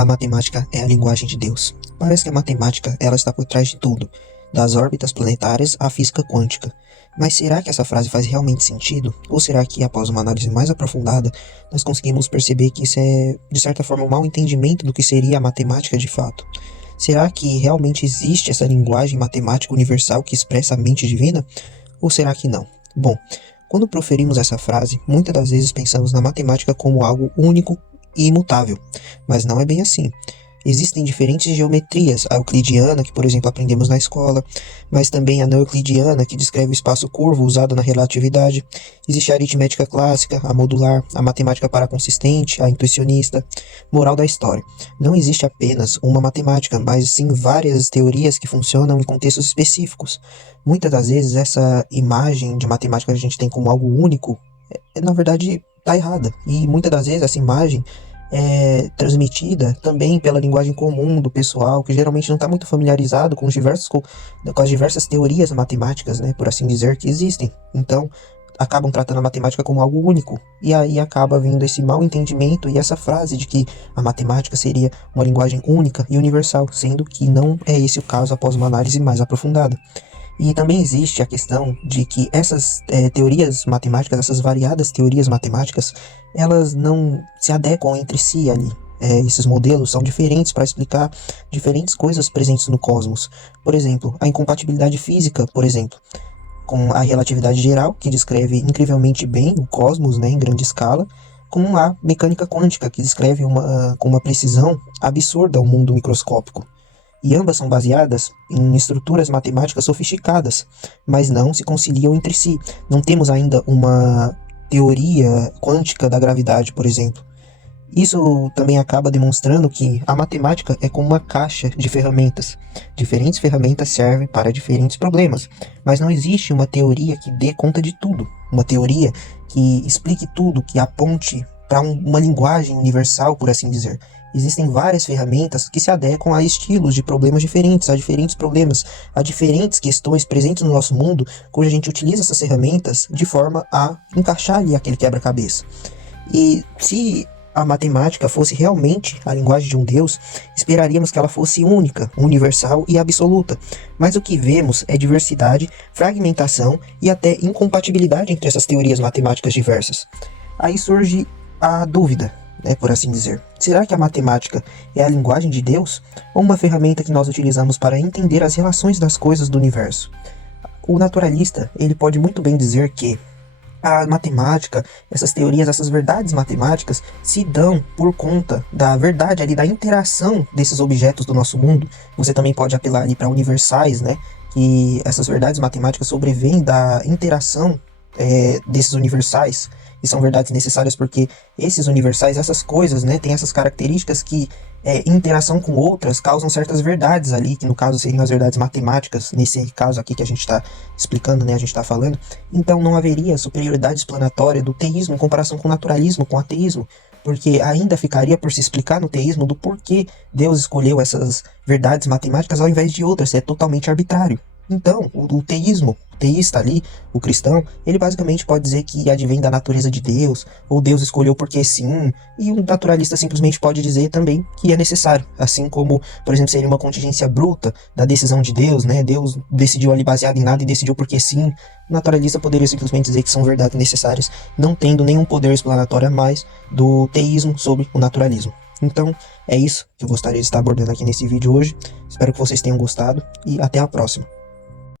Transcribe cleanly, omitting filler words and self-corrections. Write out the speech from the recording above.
A matemática é a linguagem de Deus. Parece que a matemática ela está por trás de tudo, das órbitas planetárias à física quântica. Mas será que essa frase faz realmente sentido? Ou será que, após uma análise mais aprofundada, nós conseguimos perceber que isso é, de certa forma, um mau entendimento do que seria a matemática de fato? Será que realmente existe essa linguagem matemática universal que expressa a mente divina? Ou será que não? Bom, quando proferimos essa frase, muitas das vezes pensamos na matemática como algo único e imutável, mas não é bem assim. Existem diferentes geometrias, a euclidiana, que por exemplo aprendemos na escola, mas também a não euclidiana, que descreve o espaço curvo usado na relatividade. Existe a aritmética clássica, a modular, a matemática paraconsistente, a intuicionista. Moral da história: não existe apenas uma matemática, mas sim várias teorias que funcionam em contextos específicos. Muitas das vezes essa imagem de matemática que a gente tem como algo único, na verdade está errada. E muitas das vezes essa imagem é transmitida também pela linguagem comum do pessoal, que geralmente não está muito familiarizado com com as diversas teorias matemáticas, né, por assim dizer, que existem. Então, acabam tratando a matemática como algo único. E aí acaba vindo esse mal entendimento e essa frase de que a matemática seria uma linguagem única e universal, sendo que não é esse o caso após uma análise mais aprofundada. E também existe a questão de que essas teorias matemáticas, essas variadas teorias matemáticas, elas não se adequam entre si ali. Esses modelos são diferentes para explicar diferentes coisas presentes no cosmos. Por exemplo, a incompatibilidade física, por exemplo, com a relatividade geral, que descreve incrivelmente bem o cosmos, né, em grande escala, com a mecânica quântica, que descreve com uma precisão absurda o mundo microscópico. E ambas são baseadas em estruturas matemáticas sofisticadas, mas não se conciliam entre si. Não temos ainda uma teoria quântica da gravidade, por exemplo. Isso também acaba demonstrando que a matemática é como uma caixa de ferramentas. Diferentes ferramentas servem para diferentes problemas, mas não existe uma teoria que dê conta de tudo. Uma teoria que explique tudo, que aponte para uma linguagem universal, por assim dizer. Existem várias ferramentas que se adequam a estilos de problemas diferentes, a diferentes problemas, a diferentes questões presentes no nosso mundo, cuja a gente utiliza essas ferramentas de forma a encaixar ali aquele quebra-cabeça. E se a matemática fosse realmente a linguagem de um Deus, esperaríamos que ela fosse única, universal e absoluta. Mas o que vemos é diversidade, fragmentação e até incompatibilidade entre essas teorias matemáticas diversas. Aí surge a dúvida, né, por assim dizer. Será que a matemática é a linguagem de Deus ou uma ferramenta que nós utilizamos para entender as relações das coisas do universo? O naturalista, ele pode muito bem dizer que a matemática, essas teorias, essas verdades matemáticas se dão por conta da verdade ali, da interação desses objetos do nosso mundo. Você também pode apelar ali para universais, né? Que essas verdades matemáticas sobrevêm da interação desses universais, e são verdades necessárias porque esses universais, essas coisas, né, têm essas características que em interação com outras causam certas verdades ali, que no caso seriam as verdades matemáticas, nesse caso aqui que a gente está explicando, né, a gente está falando. Então não haveria superioridade explanatória do teísmo em comparação com o naturalismo, com o ateísmo, porque ainda ficaria por se explicar no teísmo do porquê Deus escolheu essas verdades matemáticas ao invés de outras, é totalmente arbitrário. Então, o teísmo, o teísta ali, o cristão, ele basicamente pode dizer que advém da natureza de Deus, ou Deus escolheu porque sim, e o naturalista simplesmente pode dizer também que é necessário, assim como, por exemplo, seria uma contingência bruta da decisão de Deus, né? Deus decidiu ali baseado em nada e decidiu porque sim. O naturalista poderia simplesmente dizer que são verdades necessárias, não tendo nenhum poder explanatório a mais do teísmo sobre o naturalismo. Então, é isso que eu gostaria de estar abordando aqui nesse vídeo hoje. Espero que vocês tenham gostado e até a próxima.